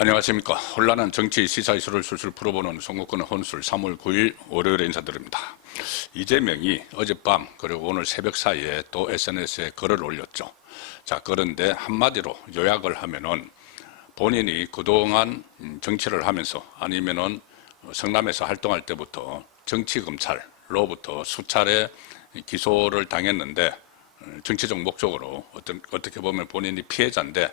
안녕하십니까. 혼란한 정치 시사 이슈를 술술 풀어보는 송구권의 혼술 3월 9일 월요일에 인사드립니다. 이재명이 어젯밤 그리고 오늘 새벽 사이에 또 SNS에 글을 올렸죠. 자, 그런데 한마디로 요약을 하면은 본인이 그동안 정치를 하면서 아니면은 성남에서 활동할 때부터 정치검찰로부터 수차례 기소를 당했는데 정치적 목적으로 어떻게 보면 본인이 피해자인데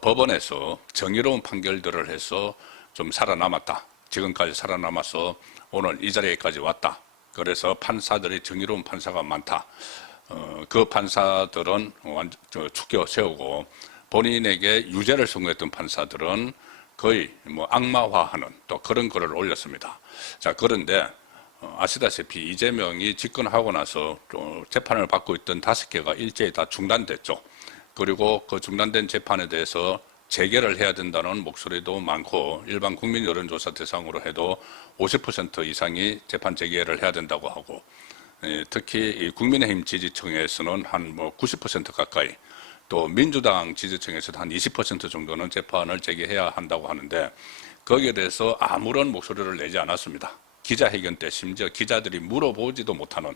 법원에서 정의로운 판결들을 해서 좀 살아남았다. 지금까지 살아남아서 오늘 이 자리에까지 왔다. 그래서 판사들이 정의로운 판사가 많다. 그 판사들은 축겨 세우고 본인에게 유죄를 선고했던 판사들은 거의 뭐 악마화하는 또 그런 글을 올렸습니다. 자, 그런데 아시다시피 이재명이 집권하고 나서 재판을 받고 있던 5개가 일제히 다 중단됐죠. 그리고 그 중단된 재판에 대해서 재개를 해야 된다는 목소리도 많고 일반 국민 여론조사 대상으로 해도 50% 이상이 재판 재개를 해야 된다고 하고 특히 국민의힘 지지층에서는 한 90% 가까이 또 민주당 지지층에서도 한 20% 정도는 재판을 재개해야 한다고 하는데 거기에 대해서 아무런 목소리를 내지 않았습니다. 기자회견 때 심지어 기자들이 물어보지도 못하는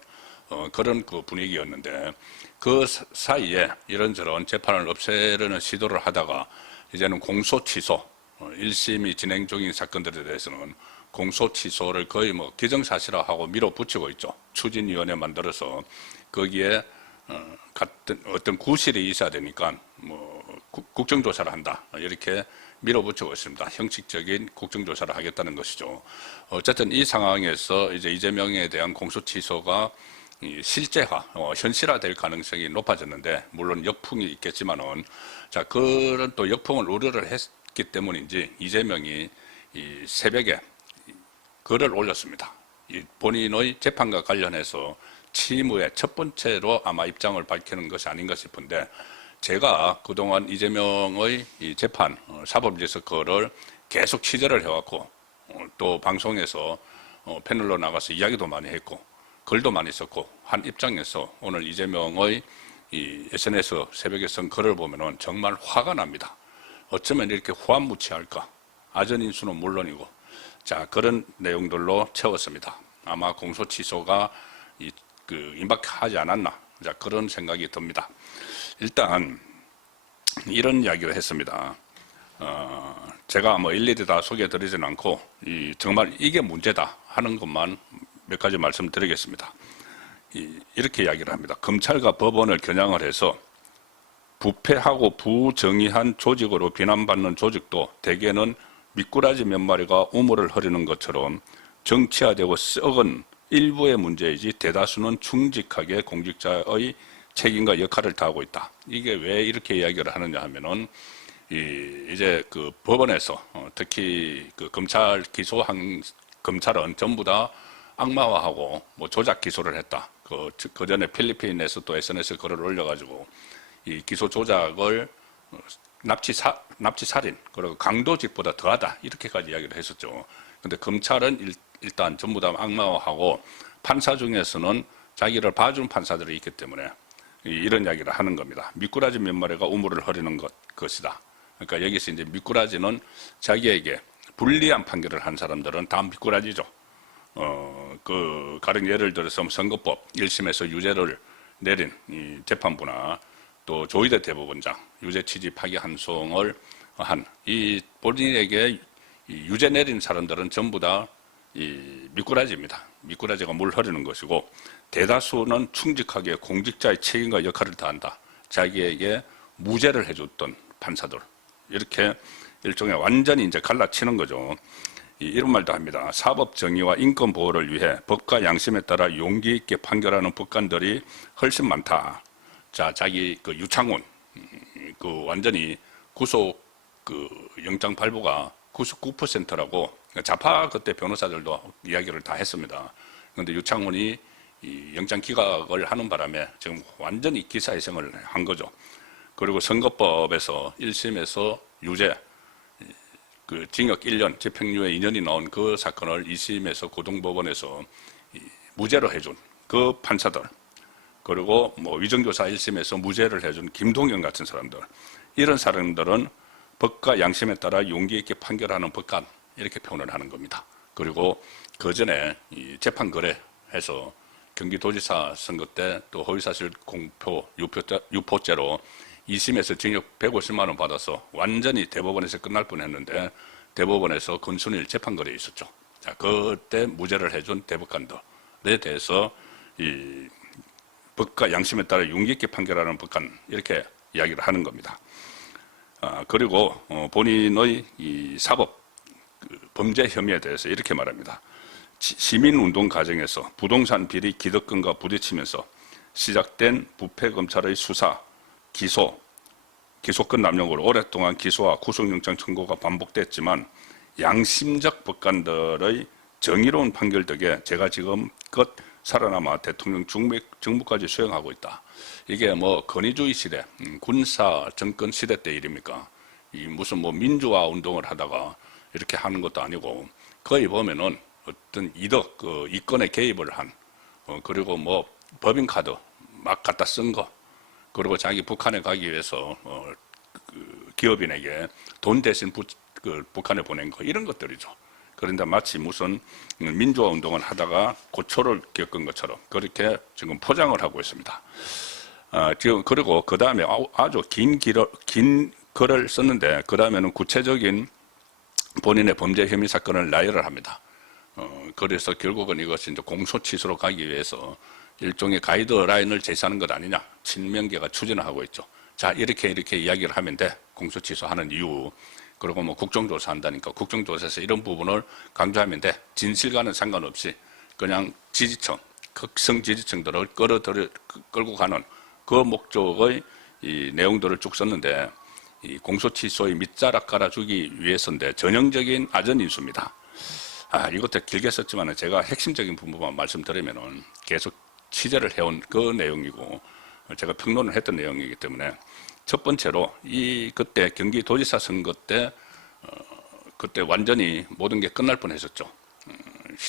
그런 그 분위기였는데 그 사이에 이런저런 재판을 없애려는 시도를 하다가 이제는 공소 취소 1심이 진행 중인 사건들에 대해서는 공소 취소를 거의 기정사실화하고 밀어붙이고 있죠. 추진위원회 만들어서 거기에 같은 어떤 구실이 있어야 되니까 국정조사를 한다 이렇게 밀어붙이고 있습니다. 형식적인 국정조사를 하겠다는 것이죠. 어쨌든 이 상황에서 이제 이재명에 대한 공소 취소가 실제화, 현실화될 가능성이 높아졌는데 물론 역풍이 있겠지만은 자 그런 또 역풍을 우려를 했기 때문인지 이재명이 이 새벽에 글을 올렸습니다. 본인의 재판과 관련해서 취임후에 첫 번째로 아마 입장을 밝히는 것이 아닌가 싶은데 제가 그동안 이재명의 이 재판 사법리에서 그거를 계속 취재를 해왔고 또 방송에서 패널로 나가서 이야기도 많이 했고 글도 많이 썼고 한 입장에서 오늘 이재명의 이 SNS 새벽에 쓴 글을 보면은 정말 화가 납니다. 어쩌면 이렇게 후한무치할까? 아전인수는 물론이고 자 그런 내용들로 채웠습니다. 아마 공소 취소가 임박하지 않았나? 자 그런 생각이 듭니다. 일단 이런 이야기를 했습니다. 제가 일일이 다 소개해드리지는 않고 정말 이게 문제다 하는 것만 몇 가지 말씀드리겠습니다. 이렇게 이야기를 합니다. 검찰과 법원을 겨냥을 해서 부패하고 부정의한 조직으로 비난받는 조직도 대개는 미꾸라지 몇 마리가 우물을 흐리는 것처럼 정치화되고 썩은 일부의 문제이지 대다수는 충직하게 공직자의 책임과 역할을 다하고 있다. 이게 왜 이렇게 이야기를 하느냐 하면은 이제 그 법원에서 특히 그 검찰 기소한 검찰은 전부 다 악마화하고 조작 기소를 했다. 그 전에 필리핀에서 또 SNS에 글을 올려가지고 이 기소 조작을 납치살인 그리고 강도직보다 더하다 이렇게까지 이야기를 했었죠. 근데 검찰은 일단 전부 다 악마화하고 판사 중에서는 자기를 봐준 판사들이 있기 때문에 이런 이야기를 하는 겁니다. 미꾸라지 몇 마리가 우물을 흐리는 것이다. 그러니까 여기서 이제 미꾸라지는 자기에게 불리한 판결을 한 사람들은 다 미꾸라지죠. 가령 예를 들어서 선거법 1심에서 유죄를 내린 이 재판부나 또 조희대 대법원장 유죄 취지 파기 한송을 한 이 본인에게 유죄 내린 사람들은 전부 다 이 미꾸라지입니다. 미꾸라지가 물 흐르는 것이고 대다수는 충직하게 공직자의 책임과 역할을 다한다. 자기에게 무죄를 해줬던 판사들 이렇게 일종의 완전히 이제 갈라치는 거죠. 이런 말도 합니다. 사법 정의와 인권 보호를 위해 법과 양심에 따라 용기 있게 판결하는 법관들이 훨씬 많다. 자, 자기 그 유창훈 완전히 구속 영장 발부가 99%라고 좌파 그때 변호사들도 이야기를 다 했습니다. 그런데 유창훈이 이 영장 기각을 하는 바람에 지금 완전히 기사회생을 한 거죠. 그리고 선거법에서 1심에서 유죄 징역 1년, 집행유예 2년이 나온 그 사건을 2심에서 고등법원에서 무죄로 해준 그 판사들, 그리고 위정교사 1심에서 무죄를 해준 김동연 같은 사람들, 이런 사람들은 법과 양심에 따라 용기 있게 판결하는 법관 이렇게 표현을 하는 겁니다. 그리고 그 전에 이 재판 거래해서 경기도지사 선거 때 또 허위사실 공표 유포죄로 2심에서 징역 150만 원 받아서 완전히 대법원에서 끝날 뻔했는데 대법원에서 권순일 재판 거래에 있었죠. 자, 그때 무죄를 해준 대법관들에 대해서 이 법과 양심에 따라 용기 있게 판결하는 법관 이렇게 이야기를 하는 겁니다. 그리고 본인의 이 사법 범죄 혐의에 대해서 이렇게 말합니다. 시민운동 과정에서 부동산 비리 기득권과 부딪히면서 시작된 부패검찰의 수사, 기소권 남용으로 오랫동안 기소와 구속영장 청구가 반복됐지만 양심적 법관들의 정의로운 판결 덕에 제가 지금껏 살아남아 대통령 직무까지 수행하고 있다. 이게 뭐 권위주의 시대, 군사 정권 시대 때 일입니까? 이 무슨 뭐 민주화 운동을 하다가 이렇게 하는 것도 아니고 거의 보면은 어떤 이득, 이권에 개입을 한, 그리고 뭐 법인카드 막 갖다 쓴 거, 그리고 자기 북한에 가기 위해서 기업인에게 돈 대신 북한에 보낸 거 이런 것들이죠. 그런데 마치 무슨 민주화 운동을 하다가 고초를 겪은 것처럼 그렇게 지금 포장을 하고 있습니다. 지금 그리고 그 다음에 아주 긴 글을 썼는데 그 다음에는 구체적인 본인의 범죄 혐의 사건을 나열을 합니다. 그래서 결국은 이것이 이제 공소 취소로 가기 위해서 일종의 가이드라인을 제시하는 것 아니냐. 친명계가 추진을 하고 있죠. 자, 이렇게 이야기를 하면 돼. 공소 취소하는 이유. 그리고 뭐 국정조사 한다니까 국정조사에서 이런 부분을 강조하면 돼. 진실과는 상관없이 그냥 지지층, 극성 지지층들을 끌고 가는 그 목적의 이 내용들을 쭉 썼는데 이 공소 취소의 밑자락 깔아주기 위해서인데 전형적인 아전인수입니다. 이것도 길게 썼지만 제가 핵심적인 부분만 말씀드리면은 계속 취재를 해온 그 내용이고 제가 평론을 했던 내용이기 때문에 첫 번째로 그때 경기도지사 선거 때 그때 완전히 모든 게 끝날 뻔했었죠.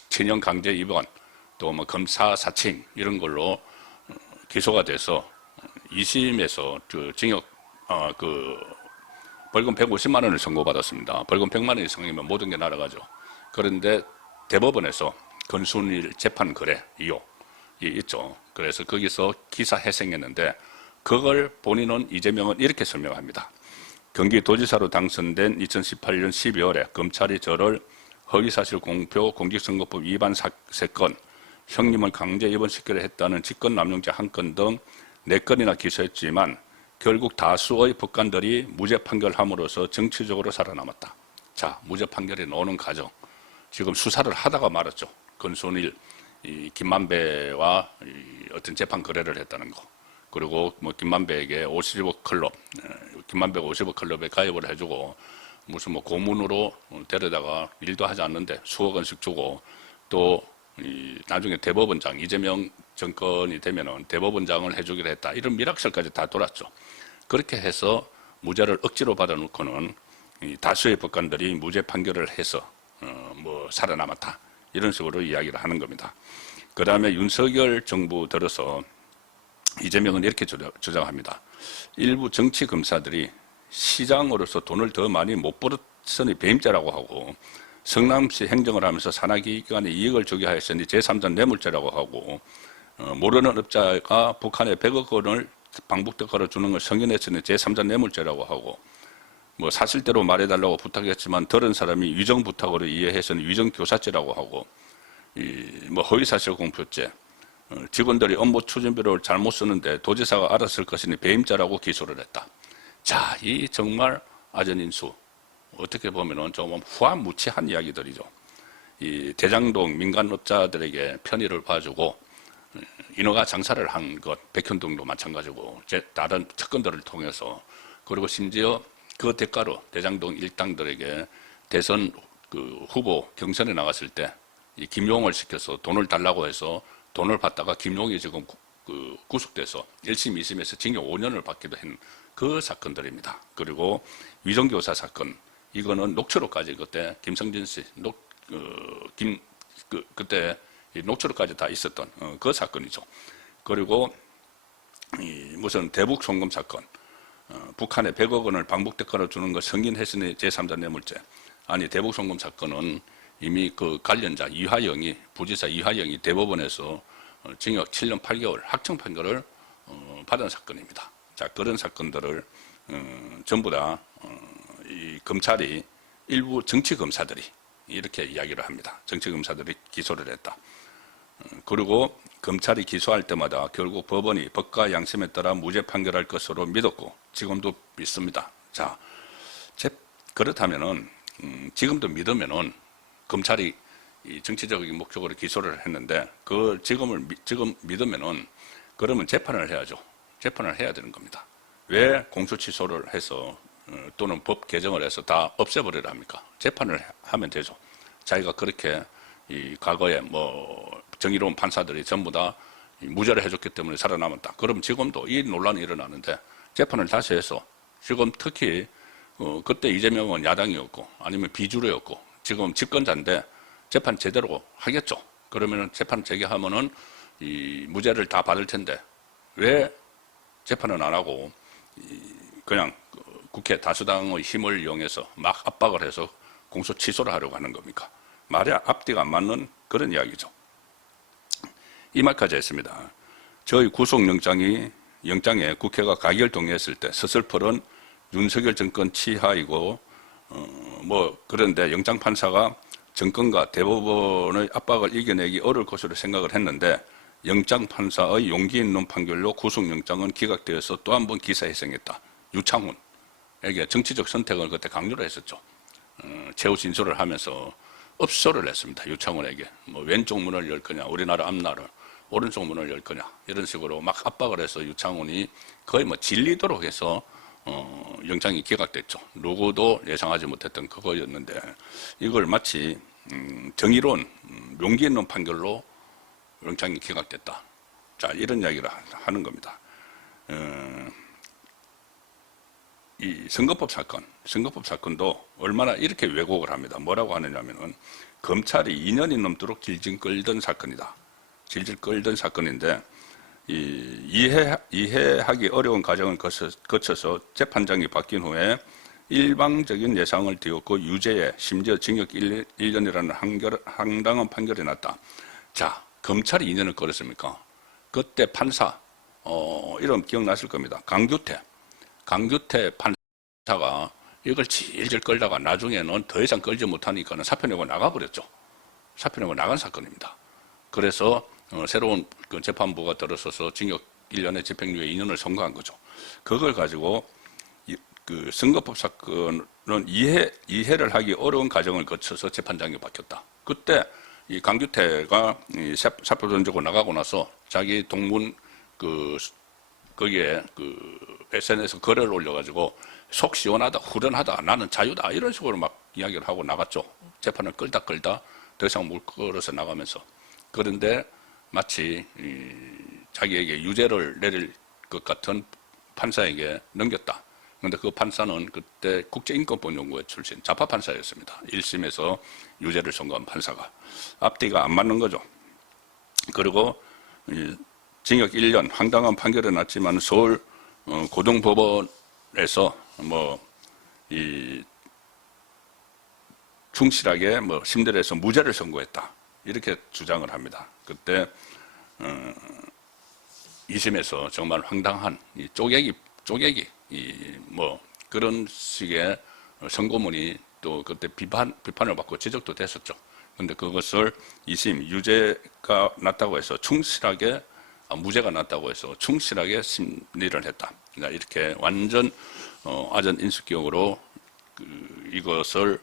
친형 강제 입원 또 뭐 검사 사칭 이런 걸로 기소가 돼서 2심에서 징역 벌금 150만 원을 선고받았습니다. 벌금 100만 원 이상이면 모든 게 날아가죠. 그런데 대법원에서 권순일 재판 거래 의혹이 있죠. 그래서 거기서 기사 회생했는데 그걸 본인은 이재명은 이렇게 설명합니다. 경기도지사로 당선된 2018년 12월에 검찰이 저를 허위사실 공표 공직선거법 위반 사건 형님을 강제 입원시키려 했다는 직권남용죄 1건 등 4건이나 기소했지만 결국 다수의 법관들이 무죄 판결함으로써 정치적으로 살아남았다. 자, 무죄 판결이 나오는 과정. 지금 수사를 하다가 말았죠. 권순일, 김만배와 어떤 재판 거래를 했다는 거. 그리고 뭐 김만배에게 50억 클럽, 김만배가 50억 클럽에 가입을 해주고 무슨 뭐 고문으로 데려다가 일도 하지 않는데 수억 원씩 주고 또 나중에 대법원장, 이재명 정권이 되면은 대법원장을 해주기로 했다. 이런 미락설까지 다 돌았죠. 그렇게 해서 무죄를 억지로 받아놓고는 다수의 법관들이 무죄 판결을 해서 뭐 살아남았다. 이런 식으로 이야기를 하는 겁니다. 그 다음에 윤석열 정부 들어서 이재명은 이렇게 주장합니다. 일부 정치 검사들이 시장으로서 돈을 더 많이 못 벌었으니 배임죄라고 하고 성남시 행정을 하면서 산하기관에 이익을 주게 하였으니 제3자 뇌물죄라고 하고 모르는 업자가 북한에 100억 원을 방북특허로 주는 걸 승인했으니 제3자 뇌물죄라고 하고 뭐 사실대로 말해달라고 부탁했지만 들은 사람이 위정 부탁으로 이해해서는 위정교사죄라고 하고 뭐 허위사실 공표죄 직원들이 업무 추진비를 잘못 쓰는데 도지사가 알았을 것이니 배임자라고 기소를 했다. 자, 이 정말 아전인수 어떻게 보면은 좀 후한무치한 이야기들이죠. 이 대장동 민간업자들에게 편의를 봐주고 인허가 장사를 한 것, 백현동도 마찬가지고 다른 특권들을 통해서 그리고 심지어 그 대가로 대장동 일당들에게 대선 후보 경선에 나갔을 때 이 김용을 시켜서 돈을 달라고 해서 돈을 받다가 김용이 지금 구속돼서 1심, 2심에서 징역 5년을 받기도 한 그 사건들입니다. 그리고 위정교사 사건, 이거는 녹취록까지 그때 김성진 씨, 그때 녹취록까지 다 있었던 그 사건이죠. 그리고 무슨 대북 송금 사건, 북한에 100억 원을 방북특허로 주는 것 승인했으니 제3자 뇌물죄. 아니 대북송금 사건은 이미 그 관련자 이화영이 부지사 이화영이 대법원에서 징역 7년 8개월 확정 판결을 받은 사건입니다. 자, 그런 사건들을 전부 다 이 검찰이 일부 정치 검사들이 이렇게 이야기를 합니다. 정치 검사들이 기소를 했다. 그리고 검찰이 기소할 때마다 결국 법원이 법과 양심에 따라 무죄 판결할 것으로 믿었고 지금도 믿습니다. 자, 그렇다면은 지금도 믿으면은 검찰이 이 정치적인 목적으로 기소를 했는데 지금 믿으면은 그러면 재판을 해야죠. 재판을 해야 되는 겁니다. 왜 공소 취소를 해서 또는 법 개정을 해서 다 없애버리라 합니까? 재판을 하면 되죠. 자기가 그렇게 이 과거에 뭐 정의로운 판사들이 전부 다 무죄를 해줬기 때문에 살아남았다. 그럼 지금도 이 논란이 일어나는데 재판을 다시 해서 지금 특히 그때 이재명은 야당이었고 아니면 비주류였고 지금 집권자인데 재판 제대로 하겠죠. 그러면은 재판 재개하면은 이 무죄를 다 받을 텐데 왜 재판은 안 하고 그냥 국회 다수당의 힘을 이용해서 막 압박을 해서 공소 취소를 하려고 하는 겁니까? 말이 앞뒤가 안 맞는 그런 이야기죠. 이 말까지 했습니다. 저희 구속영장에 국회가 가결 동의했을 때 서슬펄은 윤석열 정권 치하이고 그런데 영장판사가 정권과 대법원의 압박을 이겨내기 어려울 것으로 생각을 했는데 영장판사의 용기 있는 판결로 구속영장은 기각되어서 또 한 번 기사회생했다. 유창훈에게 정치적 선택을 그때 강요를 했었죠. 최후 진술을 하면서 업소를 했습니다. 유창훈에게 왼쪽 문을 열 거냐, 우리나라 앞날을 오른쪽 문을 열 거냐 이런 식으로 막 압박을 해서 유창훈이 거의 질리도록 해서 영장이 기각됐죠. 누구도 예상하지 못했던 그거였는데 이걸 마치 정의로운 용기 있는 판결로 영장이 기각됐다. 자, 이런 이야기를 하는 겁니다. 이 선거법 사건도 얼마나 이렇게 왜곡을 합니다. 뭐라고 하느냐면은 검찰이 2년이 넘도록 질질 끌던 사건이다. 질질 끌던 사건인데 이해하기 어려운 과정을 거쳐서 재판장이 바뀐 후에 일방적인 예상을 띄웠고 유죄에 심지어 징역 1년이라는 황당한 판결이 났다. 자, 검찰이 2년을 끌었습니까? 그때 판사 이름 기억나실 겁니다. 강규태 판사가 이걸 질질 끌다가 나중에는 더 이상 끌지 못하니까는 사표 내고 나가버렸죠. 사표 내고 나간 사건입니다. 그래서 새로운 그 재판부가 들어서서 징역 1년에 집행유예 2년을 선고한 거죠. 그걸 가지고 그 선거법 사건은 이해를 하기 어려운 과정을 거쳐서 재판장이 바뀌었다. 그때 이 강규태가 사표 던지고 나가고 나서 자기 동문 거기에 SNS 글을 올려가지고 속 시원하다, 후련하다, 나는 자유다 이런 식으로 막 이야기를 하고 나갔죠. 재판을 끌다 더 이상 못 끌어서 나가면서. 그런데 마치 자기에게 유죄를 내릴 것 같은 판사에게 넘겼다. 그런데 그 판사는 그때 국제인권법연구회 출신 좌파 판사였습니다. 1심에서 유죄를 선고한 판사가. 앞뒤가 안 맞는 거죠. 그리고 징역 1년 황당한 판결이 났지만 서울 고등법원에서 충실하게 심들에서 무죄를 선고했다. 이렇게 주장을 합니다. 그때 2심에서 정말 황당한 쪼개기 그런 식의 선고문이 또 그때 비판을 받고 지적도 됐었죠. 그런데 그것을 2심 유죄가 났다고 해서 무죄가 났다고 해서 충실하게 심리를 했다. 그러니까 이렇게 완전 아전 인수격으로 이것을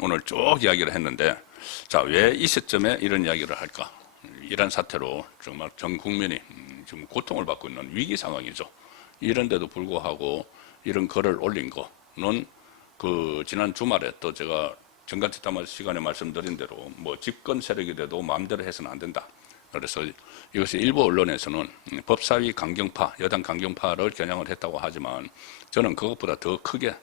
오늘 쭉 이야기를 했는데, 자, 왜 이 시점에 이런 이야기를 할까? 이런 사태로 정말 전 국민이 지금 고통을 받고 있는 위기 상황이죠. 이런데도 불구하고 이런 글을 올린 거는 지난 주말에 또 제가 정관특담 시간에 말씀드린 대로 집권 세력이 돼도 마음대로 해서는 안 된다. 그래서 이것이 일부 언론에서는 법사위 강경파, 여당 강경파를 겨냥을 했다고 하지만 저는 그것보다 더 크게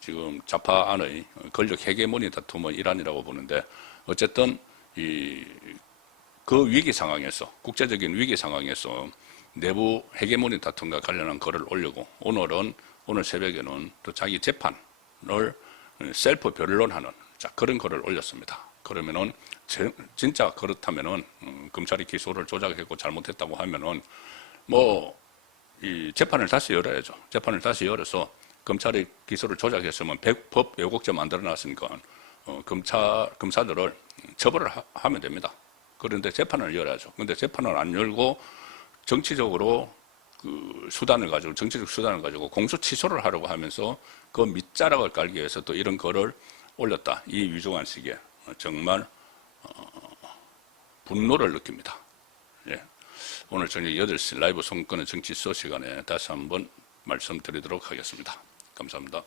지금 좌파 안의 권력 헤게모니 다툼의 일환이라고 보는데, 어쨌든 그 위기 상황에서, 국제적인 위기 상황에서 내부 헤게모니 다툼과 관련한 글을 올리고 오늘 새벽에는 또 자기 재판을 셀프 변론하는 그런 글을 올렸습니다. 그러면은 진짜 그렇다면은 검찰이 기소를 조작했고 잘못했다고 하면은 이 재판을 다시 열어야죠. 재판을 다시 열어서 검찰이 기소를 조작했으면 법 왜곡죄 만들어놨으니까 검사들을 처벌을 하면 됩니다. 그런데 재판을 열어야죠. 근데 재판을 안 열고 정치적으로 정치적 수단을 가지고 공소 취소를 하려고 하면서 그 밑자락을 깔기 위해서 또 이런 글을 올렸다. 이 위중한 시기에 정말 분노를 느낍니다. 예. 오늘 저녁 8시 라이브 선거권의 정치 소 시간에 다시 한번 말씀드리도록 하겠습니다. 감사합니다.